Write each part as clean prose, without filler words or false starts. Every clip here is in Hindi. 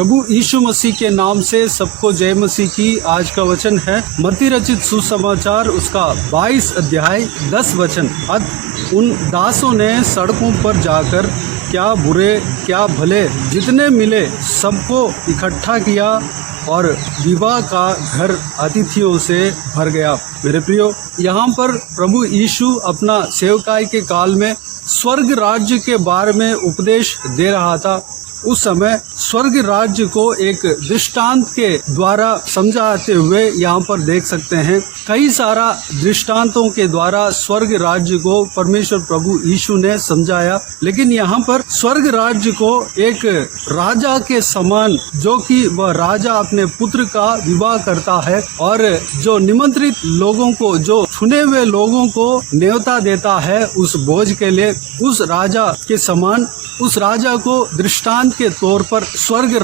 प्रभु यीशु मसीह के नाम से सबको जय मसीह की। आज का वचन है मत्ती रचित सुसमाचार उसका 22 अध्याय 10 वचन। उन दासों ने सड़कों पर जाकर क्या बुरे क्या भले जितने मिले सबको इकट्ठा किया और विवाह का घर अतिथियों से भर गया। मेरे प्रियो, यहाँ पर प्रभु यीशु अपना सेवकाई के काल में स्वर्ग राज्य के बारे में उपदेश दे रहा था। उस समय स्वर्ग राज्य को एक दृष्टांत के द्वारा समझाते हुए यहाँ पर देख सकते हैं। कई सारा दृष्टांतों के द्वारा स्वर्ग राज्य को परमेश्वर प्रभु यीशु ने समझाया, लेकिन यहाँ पर स्वर्ग राज्य को एक राजा के समान, जो कि वह राजा अपने पुत्र का विवाह करता है और जो निमंत्रित लोगों को, जो चुने हुए लोगों को न्योता देता है उस भोज के लिए, उस राजा के समान, उस राजा को दृष्टांत के तौर पर स्वर्ग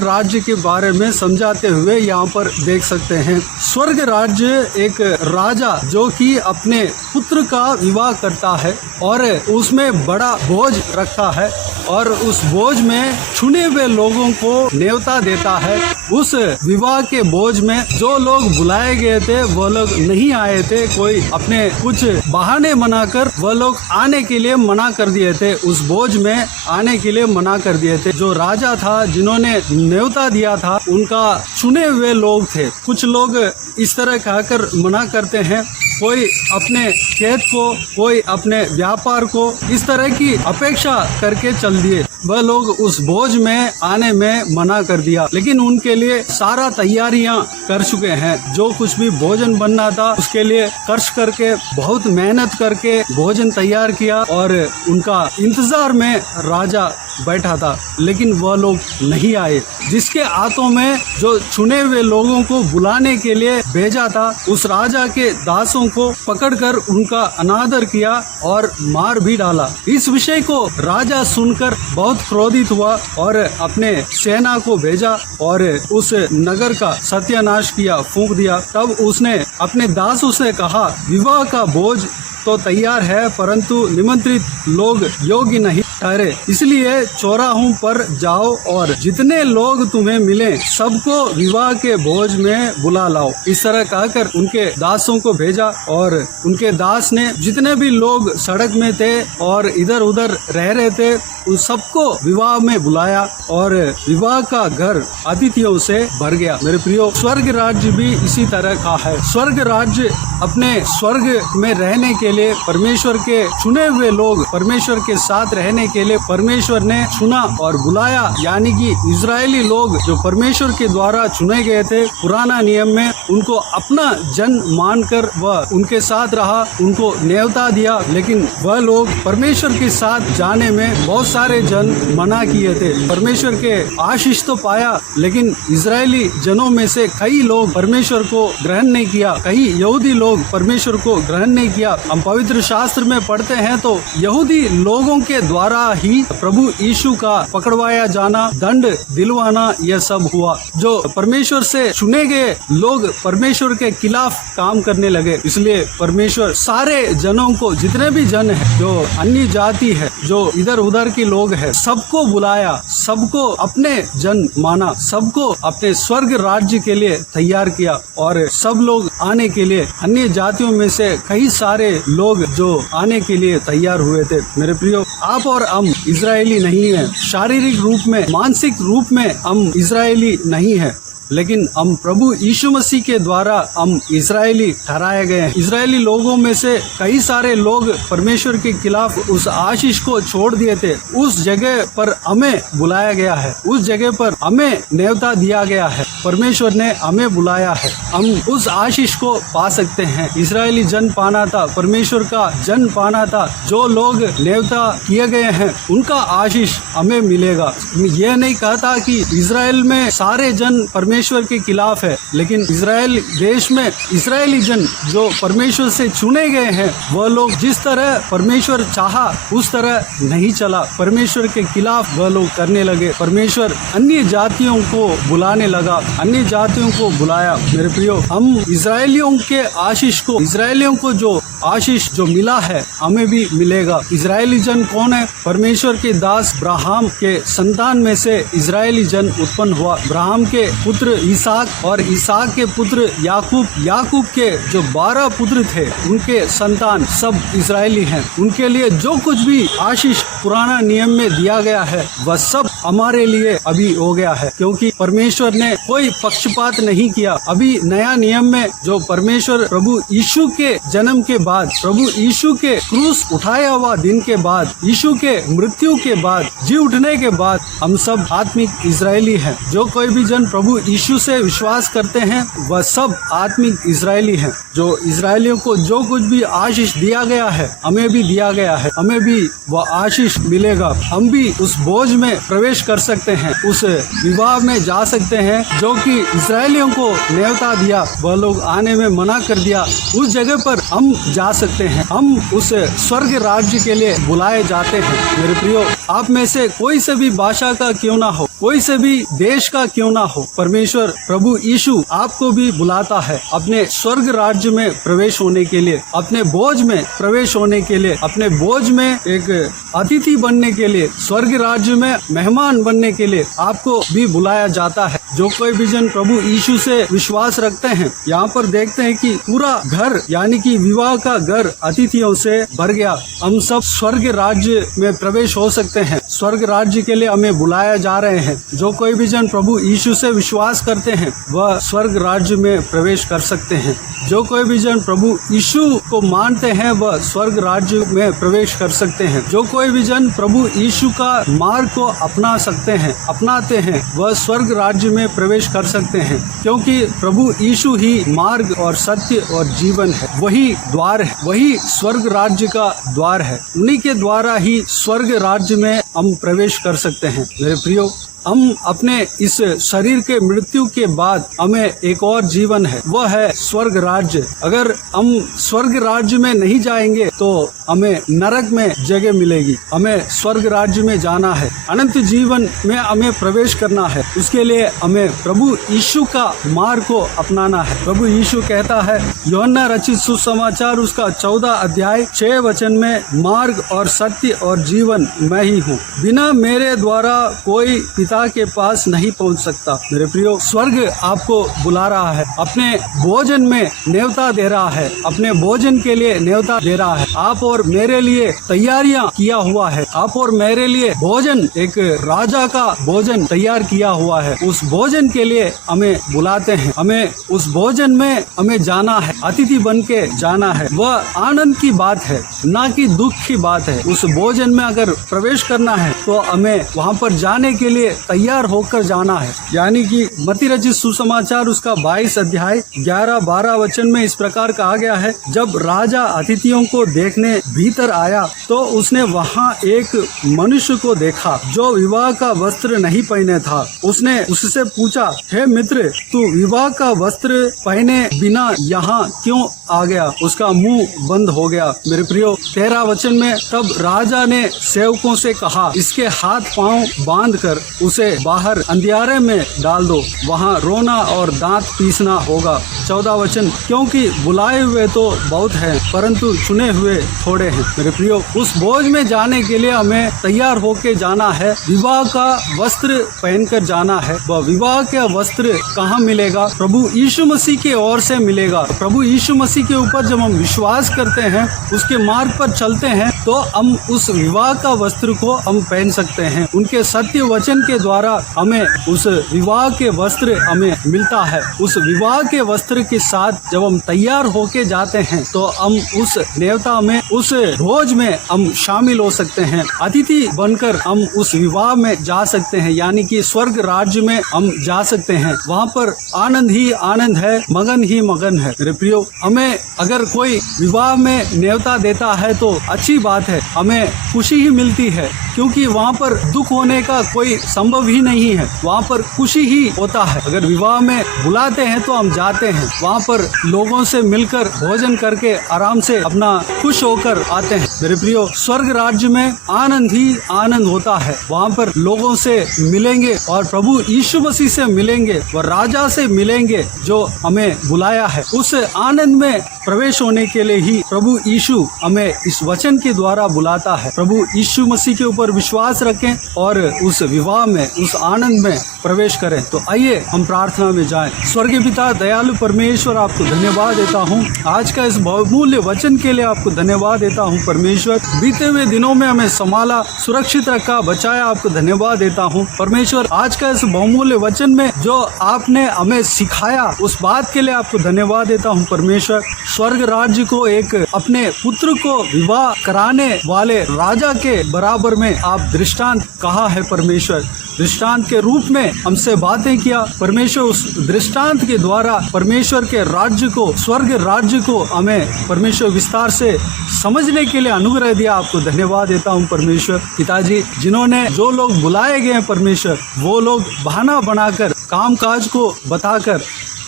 राज्य के बारे में समझाते हुए यहाँ पर देख सकते हैं। स्वर्ग राज्य एक राजा जो कि अपने पुत्र का विवाह करता है और उसमें बड़ा भोज रखा है और उस भोज में चुने हुए लोगों को न्योता देता है। उस विवाह के भोज में जो लोग बुलाए गए थे वो लोग नहीं आए थे। कोई अपने कुछ बहाने बनाकर वह लोग आने के लिए मना कर दिए थे, उस भोज में आने के लिए मना कर दिए थे। जो राजा था, जिन्होंने न्योता दिया था, उनका चुने हुए लोग थे। कुछ लोग इस तरह कहकर मना करते हैं, कोई अपने खेत को, कोई अपने व्यापार को, इस तरह की अपेक्षा करके चल दिए। वह लोग उस भोज में आने में मना कर दिया, लेकिन उनके लिए सारा तैयारियां कर चुके हैं। जो कुछ भी भोजन बनना था उसके लिए खर्च करके, बहुत मेहनत करके भोजन तैयार किया और उनका इंतजार में राजा बैठा था, लेकिन वह लोग नहीं आए। जिसके हाथों में जो चुने हुए लोगों को बुलाने के लिए भेजा था, उस राजा के दासों को पकड़कर उनका अनादर किया और मार भी डाला। इस विषय को राजा सुनकर बहुत क्रोधित हुआ और अपने सेना को भेजा और उस नगर का सत्यानाश किया, फूंक दिया। तब उसने अपने दासों से कहा, विवाह का भोज तो तैयार है, परंतु निमंत्रित लोग योग्य नहीं ठहरे, इसलिए चौराहों पर जाओ और जितने लोग तुम्हें मिले सबको विवाह के भोज में बुला लाओ। इस तरह कहकर उनके दासों को भेजा और उनके दास ने जितने भी लोग सड़क में थे और इधर उधर रह रहे थे उन सबको विवाह में बुलाया और विवाह का घर अतिथियों से भर गया। मेरे प्रियो, स्वर्ग राज्य भी इसी तरह का है। स्वर्ग राज्य अपने स्वर्ग में रहने के लिए परमेश्वर के चुने हुए लोग, परमेश्वर के साथ रहने के लिए परमेश्वर ने चुना और बुलाया, यानी कि इजरायली लोग जो परमेश्वर के द्वारा चुने गए थे पुराना नियम में, उनको अपना जन मानकर वह उनके साथ रहा, उनको न्योता दिया। लेकिन वह लोग परमेश्वर के साथ जाने में बहुत सारे जन मना किए थे। परमेश्वर के आशीष तो पाया, लेकिन इजरायली जनों में से कई लोग परमेश्वर को ग्रहण नहीं किया, कई यहूदी लोग परमेश्वर को ग्रहण नहीं किया। हम पवित्र शास्त्र में पढ़ते हैं तो यहूदी लोगों के द्वारा ही प्रभु यीशु का पकड़वाया जाना, दंड दिलवाना, यह सब हुआ। जो परमेश्वर से चुने गए लोग परमेश्वर के खिलाफ काम करने लगे, इसलिए परमेश्वर सारे जनों को, जितने भी जन है, जो अन्य जाति है, जो इधर उधर के लोग है, सबको बुलाया, सबको अपने जन माना, सबको अपने स्वर्ग राज्य के लिए तैयार किया और सब लोग आने के लिए, अन्य जातियों में से कई सारे लोग जो आने के लिए तैयार हुए थे। मेरे प्रियो, आप और हम इजरायली नहीं है, शारीरिक रूप में, मानसिक रूप में हम इजरायली नहीं है, लेकिन हम प्रभु यीशु मसीह के द्वारा हम इजरायली ठहराए गए हैं। इजरायली लोगों में से कई सारे लोग परमेश्वर के खिलाफ उस आशीष को छोड़ दिए थे। उस जगह पर हमें बुलाया गया है, उस जगह पर हमें न्योता दिया गया है, परमेश्वर ने हमें बुलाया है, हम उस आशीष को पा सकते हैं। इजरायली जन पाना था, परमेश्वर का जन पाना था, जो लोग न्योता किए गए हैं उनका आशीष हमें मिलेगा। यह नहीं कहता कि इजराइल में सारे जन परमेश्वर परमेश्वर के खिलाफ है। लेकिन इजराइल देश में इजरायली जन जो परमेश्वर से चुने गए हैं, वह लोग जिस तरह परमेश्वर चाहा उस तरह नहीं चला। परमेश्वर के खिलाफ वह लोग करने लगे। परमेश्वर अन्य जातियों को बुलाने लगा, अन्य जातियों को बुलाया। मेरे प्रियो, हम इजरायलियों के आशीष को, इजरायलियों को जो आशीष जो मिला है हमें भी मिलेगा। इजरायली जन कौन है? परमेश्वर के दास अब्राहम के संतान में से इजरायली जन उत्पन्न हुआ। अब्राहम के पुत्र इसहाक और इसहाक के पुत्र याकूब, याकूब के जो 12 पुत्र थे उनके संतान सब इजरायली हैं। उनके लिए जो कुछ भी आशीष पुराना नियम में दिया गया है वह सब हमारे लिए अभी हो गया है, क्योंकि परमेश्वर ने कोई पक्षपात नहीं किया। अभी नया नियम में जो परमेश्वर प्रभु यीशु के जन्म के बाद, प्रभु यीशु के क्रूस उठाया हुआ दिन के बाद, यीशु के मृत्यु के बाद, जी उठने के बाद हम सब आत्मिक इजरायली हैं। जो कोई भी जन प्रभु यीशु से विश्वास करते हैं वह सब आत्मिक इजरायली हैं। जो इजरायलियों को जो कुछ भी आशीष दिया गया है हमें भी दिया गया है, हमें भी वह आशीष मिलेगा। हम भी उस बोझ में प्रवेश कर सकते हैं, उस विवाह में जा सकते हैं जो कि इजरायलियों को न्योता दिया, वह लोग आने में मना कर दिया। उस जगह पर हम जा सकते हैं। हम उस स्वर्ग राज्य के लिए बुलाए जाते हैं। मेरे प्रियो, आप में से कोई से भी भाषा का क्यों ना हो, कोई से भी देश का क्यों ना हो, परमेश्वर प्रभु यीशु आपको भी बुलाता है अपने स्वर्ग राज्य में प्रवेश होने के लिए, अपने बोझ में प्रवेश होने के लिए, अपने बोझ में एक अतिथि बनने के लिए, स्वर्ग राज्य में मेहमान बनने के लिए आपको भी बुलाया जाता है। जो कोई भी जन प्रभु यीशु से विश्वास रखते हैं, यहाँ पर देखते हैं कि पूरा घर यानी कि विवाह का घर अतिथियों से भर गया। हम सब स्वर्ग राज्य में प्रवेश हो सकते हैं। स्वर्ग राज्य के लिए हमें बुलाया जा रहे हैं। जो कोई भी जन प्रभु यीशु से विश्वास करते हैं वह स्वर्ग राज्य में प्रवेश कर सकते हैं। जो कोई भी जन प्रभु यीशु को मानते हैं वह स्वर्ग राज्य में प्रवेश कर सकते हैं। जो कोई भी जन प्रभु यीशु का मार्ग को अपनाते हैं वह स्वर्ग राज्य में प्रवेश कर सकते हैं, क्योंकि प्रभु यीशु ही मार्ग और सत्य और जीवन है। वही द्वार है, वही स्वर्ग राज्य का द्वार है। उन्हीं के द्वारा ही स्वर्ग राज्य में हम प्रवेश कर सकते हैं। मेरे प्रियो, हम अपने इस शरीर के मृत्यु के बाद हमें एक और जीवन है, वह है स्वर्ग राज्य। अगर हम स्वर्ग राज्य में नहीं जाएंगे तो हमें नरक में जगह मिलेगी। हमें स्वर्ग राज्य में जाना है, अनंत जीवन में हमें प्रवेश करना है। उसके लिए हमें प्रभु यीशु का मार्ग को अपनाना है। प्रभु यीशु कहता है, यूहन्ना रचित सुसमाचार उसका 14 अध्याय 6 वचन में, मार्ग और सत्य और जीवन मैं ही हूँ, बिना मेरे द्वारा कोई पिता के पास नहीं पहुंच सकता। मेरे प्रियो, स्वर्ग आपको बुला रहा है, अपने भोजन में न्योता दे रहा है, अपने भोजन के लिए न्योता दे रहा है। आप और मेरे लिए तैयारियां किया हुआ है। आप और मेरे लिए भोजन, एक राजा का भोजन तैयार किया हुआ है। उस भोजन के लिए हमें बुलाते हैं। हमें उस भोजन में हमें जाना है, अतिथि बन के जाना है। वह आनंद की बात है, ना कि दुख की बात है। उस भोजन में अगर प्रवेश करना है तो हमें वहाँ पर जाने के लिए तैयार होकर जाना है। यानी कि मत्ती रचित सुसमाचार उसका 22 अध्याय 11-12 वचन में इस प्रकार कहा गया है, जब राजा अतिथियों को देखने भीतर आया तो उसने वहाँ एक मनुष्य को देखा जो विवाह का वस्त्र नहीं पहने था। उसने उससे पूछा, हे मित्र, तू विवाह का वस्त्र पहने बिना यहाँ क्यों आ गया? उसका मुंह बंद हो गया। मेरे प्रियो, 13 वचन में, तब राजा ने सेवकों से कहा, इसके हाथ पांव बांधकर उसे बाहर अंधियारे में डाल दो, वहाँ रोना और दांत पीसना होगा। 14 वचन, क्योंकि बुलाए हुए तो बहुत हैं परंतु चुने हुए थोड़े हैं। मेरे प्रियो, उस बोझ में जाने के लिए हमें तैयार होके जाना है। विवाह का वस्त्र पहनकर जाना है। वह विवाह का वस्त्र कहाँ मिलेगा? प्रभु यीशु मसीह के ओर से मिलेगा। प्रभु यीशु मसीह के ऊपर जब हम विश्वास करते हैं, उसके मार्ग पर चलते हैं, तो हम उस विवाह का वस्त्र को हम पहन सकते हैं। उनके सत्य वचन के द्वारा हमें उस विवाह के वस्त्र हमें मिलता है। उस विवाह के वस्त्र के साथ जब हम तैयार होके जाते हैं तो हम उस न्योता में, उस भोज में हम शामिल हो सकते हैं। अतिथि बनकर हम उस विवाह में जा सकते हैं, यानी कि स्वर्ग राज्य में हम जा सकते हैं। वहाँ पर आनंद ही आनंद है, मगन ही मगन है। मेरे प्रियो, हमें अगर कोई विवाह में न्योता देता है तो अच्छी बात बात है, हमें खुशी ही मिलती है, क्योंकि वहाँ पर दुख होने का कोई संभव ही नहीं है, वहाँ पर खुशी ही होता है। अगर विवाह में बुलाते हैं तो हम जाते हैं, वहाँ पर लोगों से मिलकर भोजन करके आराम से अपना खुश होकर आते हैं। मेरे प्रियो, स्वर्ग राज्य में आनंद ही आनंद होता है। वहाँ पर लोगों से मिलेंगे और प्रभु यीशु मसीह से मिलेंगे, वह राजा से मिलेंगे जो हमें बुलाया है। उस आनंद में प्रवेश होने के लिए ही प्रभु यीशु हमें इस वचन के द्वारा बुलाता है। प्रभु यीशु मसीह के ऊपर विश्वास रखें और उस विवाह में, उस आनंद में प्रवेश करें। तो आइए हम प्रार्थना में जाएं। स्वर्गीय पिता, दयालु परमेश्वर, आपको धन्यवाद देता हूँ आज का इस बहुमूल्य वचन के लिए। आपको धन्यवाद देता हूँ परमेश्वर, बीते हुए दिनों में हमें संभाला, सुरक्षित रखा, बचाया। आपको धन्यवाद देता हूँ परमेश्वर, आज का इस बहुमूल्य वचन में जो आपने हमें सिखाया उस बात के लिए आपको धन्यवाद देता हूँ परमेश्वर। स्वर्ग राज्य को एक अपने पुत्र को विवाह कराने वाले राजा के बराबर में आप दृष्टांत कहा है परमेश्वर। दृष्टांत के रूप में हमसे बातें किया परमेश्वर। उस दृष्टांत के द्वारा परमेश्वर के राज्य को, स्वर्ग राज्य को हमें परमेश्वर विस्तार से समझने के लिए अनुग्रह दिया। आपको धन्यवाद देता हूँ परमेश्वर। पिताजी, जिन्होंने जो लोग बुलाए गए हैं परमेश्वर, वो लोग बहाना बनाकर, कामकाज को बताकर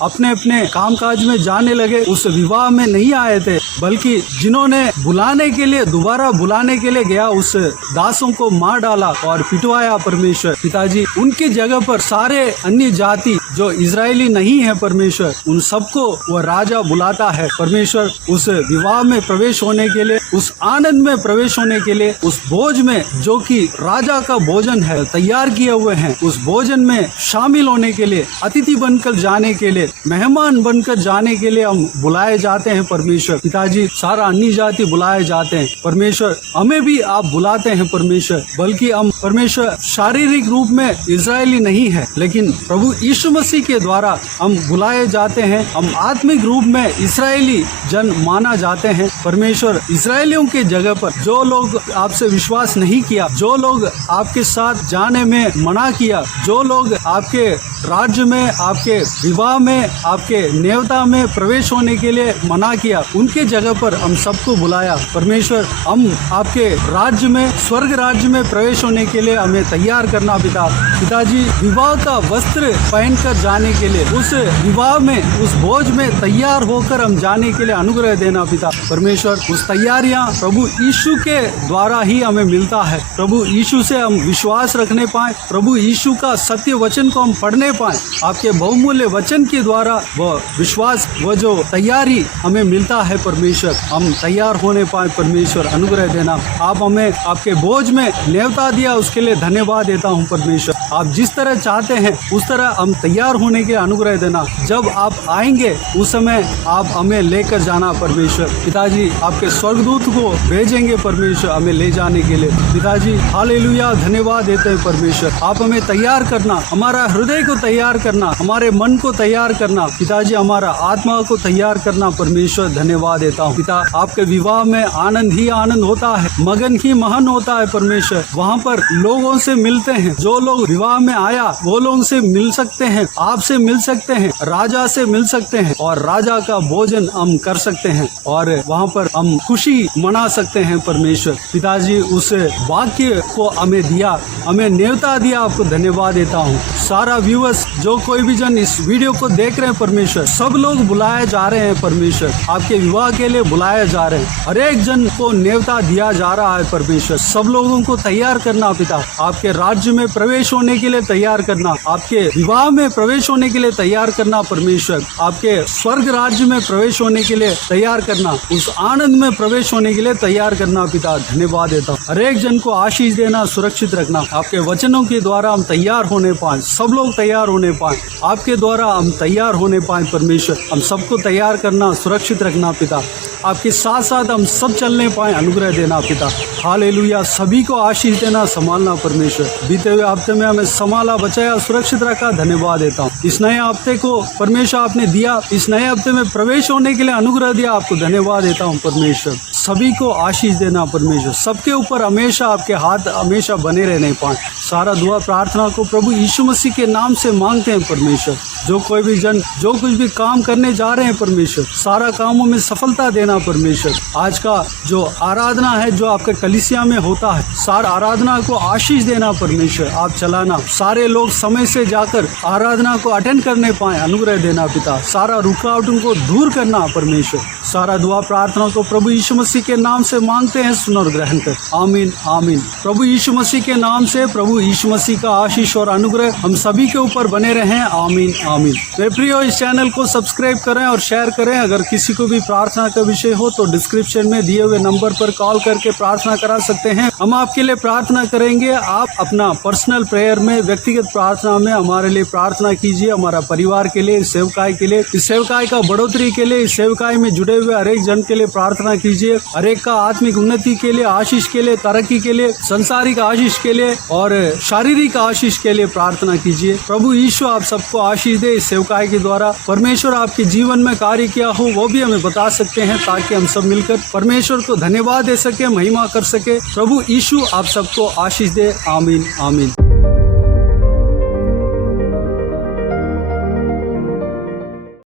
अपने अपने कामकाज में जाने लगे, उस विवाह में नहीं आए थे, बल्कि जिन्होंने बुलाने के लिए, दोबारा बुलाने के लिए गया, उस दासों को मार डाला और पिटवाया परमेश्वर। पिताजी, उनकी जगह पर सारे अन्य जाति जो इजरायली नहीं है परमेश्वर, उन सबको वह राजा बुलाता है परमेश्वर। उस विवाह में प्रवेश होने के लिए, उस आनंद में प्रवेश होने के लिए, उस भोज में जो कि राजा का भोजन है, तैयार किए हुए हैं, उस भोजन में शामिल होने के लिए, अतिथि बनकर जाने के लिए, मेहमान बनकर जाने के लिए हम बुलाए जाते हैं परमेश्वर। पिताजी, सारा अन्य जाति बुलाए जाते हैं परमेश्वर, हमें भी आप बुलाते हैं परमेश्वर। बल्कि हम परमेश्वर शारीरिक रूप में इजरायली नहीं है, लेकिन प्रभु यीशु मसीह के द्वारा हम बुलाए जाते हैं। हम आत्मिक रूप में इजरायली जन माना जाते हैं परमेश्वर। इजरायलियों के जगह पर जो लोग आपसे विश्वास नहीं किया, जो लोग आपके साथ जाने में मना किया, जो लोग आपके राज्य में, आपके विवाह में, आपके नेवता में प्रवेश होने के लिए मना किया, उनके जगह पर हम सबको बुलाया परमेश्वर। हम आपके राज्य में, स्वर्ग राज्य में प्रवेश होने के लिए हमें तैयार करना पिताजी। विवाह का वस्त्र पहनकर जाने के लिए, उस विवाह में, उस भोज में तैयार होकर हम जाने के लिए अनुग्रह देना पिता परमेश्वर। उस तैयारियां प्रभु यीशु के द्वारा ही हमें मिलता है। प्रभु यीशु से हम विश्वास रखने पाए, प्रभु यीशु का सत्य वचन को हम पढ़ने पाए, आपके बहुमूल्य वचन के द्वारा वह विश्वास, वह जो तैयारी हमें मिलता है परमेश्वर, हम तैयार होने पाए परमेश्वर। अनुग्रह देना। आप हमें आपके भोज में न्योता दिया, उसके लिए धन्यवाद देता हूँ परमेश्वर। आप जिस तरह चाहते हैं उस तरह हम तैयार होने के अनुग्रह देना। जब आप आएंगे उस समय आप हमें लेकर जाना परमेश्वर। पिताजी, आपके स्वर्गदूत को भेजेंगे परमेश्वर हमें ले जाने के लिए। पिताजी, हालेलुया, धन्यवाद देते हैं परमेश्वर। आप हमें तैयार करना, हमारा हृदय को तैयार करना, हमारे मन को तैयार करना पिताजी, हमारा आत्मा को तैयार करना परमेश्वर। धन्यवाद देता हूँ पिता। आपके विवाह में आनंद ही आनंद होता है, मगन ही महन होता है परमेश्वर। वहाँ पर लोगों से मिलते हैं, जो लोग विवाह में आया वो लोगों से मिल सकते हैं, आपसे मिल सकते हैं, राजा से मिल सकते हैं और राजा का भोजन हम कर सकते हैं और वहाँ पर हम खुशी मना सकते हैं परमेश्वर। पिताजी, उस वाक्य को हमें दिया, हमें न्योता दिया, आपको धन्यवाद देता हूँ। सारा व्यूअर्स, जो कोई भी जन इस वीडियो को देख रहे हैं परमेश्वर, सब लोग बुलाए जा रहे हैं परमेश्वर, आपके विवाह के लिए बुलाए जा रहे हैं। हर एक जन को न्योता दिया जा रहा है परमेश्वर। सब लोगों को तैयार करना पिता, आपके राज्य में प्रवेश होने के लिए तैयार करना, आपके विवाह में प्रवेश होने के लिए तैयार करना परमेश्वर, आपके स्वर्ग राज्य में प्रवेश होने के लिए तैयार करना, उस आनंद में प्रवेश होने के लिए तैयार करना पिता। धन्यवाद देता हूँ। हर एक जन को आशीष देना, सुरक्षित रखना। आपके वचनों के द्वारा हम तैयार होने पाए, सब लोग तैयार होने पाए, आपके द्वारा हम तैयार होने पाए परमेश्वर। हम सबको तैयार करना, सुरक्षित रखना पिता। आपके साथ साथ हम सब चलने पाए, अनुग्रह देना पिता। हालेलुया, सभी को आशीष देना, संभालना परमेश्वर। बीते हुए हफ्ते में हमें संभाला, बचाया, सुरक्षित रखा। धन्यवाद देता हूँ। इस नए हफ्ते को परमेश्वर आपने दिया, इस नए हफ्ते में प्रवेश होने के लिए अनुग्रह दिया, आपको धन्यवाद देता हूँ परमेश्वर। सभी को आशीष देना परमेश्वर। सबके ऊपर हमेशा आपके हाथ हमेशा बने रहने पाए। सारा दुआ प्रार्थना को प्रभु यीशु मसीह के नाम से मांगते हैं परमेश्वर। जो कोई भी जन जो कुछ भी काम करने जा रहे हैं परमेश्वर, सारा कामों में सफलता देना परमेश्वर। आज का जो आराधना है जो आपके कलीसिया में होता है, सारा आराधना को आशीष देना परमेश्वर, आप चलाना, सारे लोग समय से जाकर आराधना को अटेंड करने पाए, अनुग्रह देना पिता। सारा रुकावटों को दूर करना परमेश्वर। सारा दुआ प्रार्थना को प्रभु यीशु मसीह के नाम से मांगते हैं, सुन और ग्रहण कर। आमीन आमीन। प्रभु यीशु मसीह के नाम से प्रभु यीशु मसीह का आशीष और अनुग्रह हम सभी के ऊपर बने रहें। आमीन आमीन। मेरे प्रियो, इस चैनल को सब्सक्राइब करें और शेयर करें। अगर किसी को भी प्रार्थना का विषय हो तो डिस्क्रिप्शन में दिए हुए नंबर पर कॉल करके प्रार्थना करा सकते हैं। हम आपके लिए प्रार्थना करेंगे। आप अपना पर्सनल प्रेयर में, व्यक्तिगत प्रार्थना में हमारे लिए प्रार्थना कीजिए, हमारा परिवार के लिए, इस सेवकाई के लिए, इस सेवकाई का बढ़ोतरी के लिए, इस सेवकाई में जुड़े हुए हर एक जन के लिए प्रार्थना कीजिए। हर एक का आत्मिक उन्नति के लिए, आशीष के लिए, तरक्की के लिए, संसारिक आशीष के लिए और शारीरिक आशीष के लिए प्रार्थना कीजिए। प्रभु यीशु आप सबको आशीष दे। इस सेवकाई के द्वारा परमेश्वर आपके जीवन में कार्य किया हो वो भी हमें बता सकते हैं, ताकि हम सब मिलकर परमेश्वर को धन्यवाद दे सके, महिमा कर सके। प्रभु यीशु आप सबको आशीष दे। आमीन आमीन।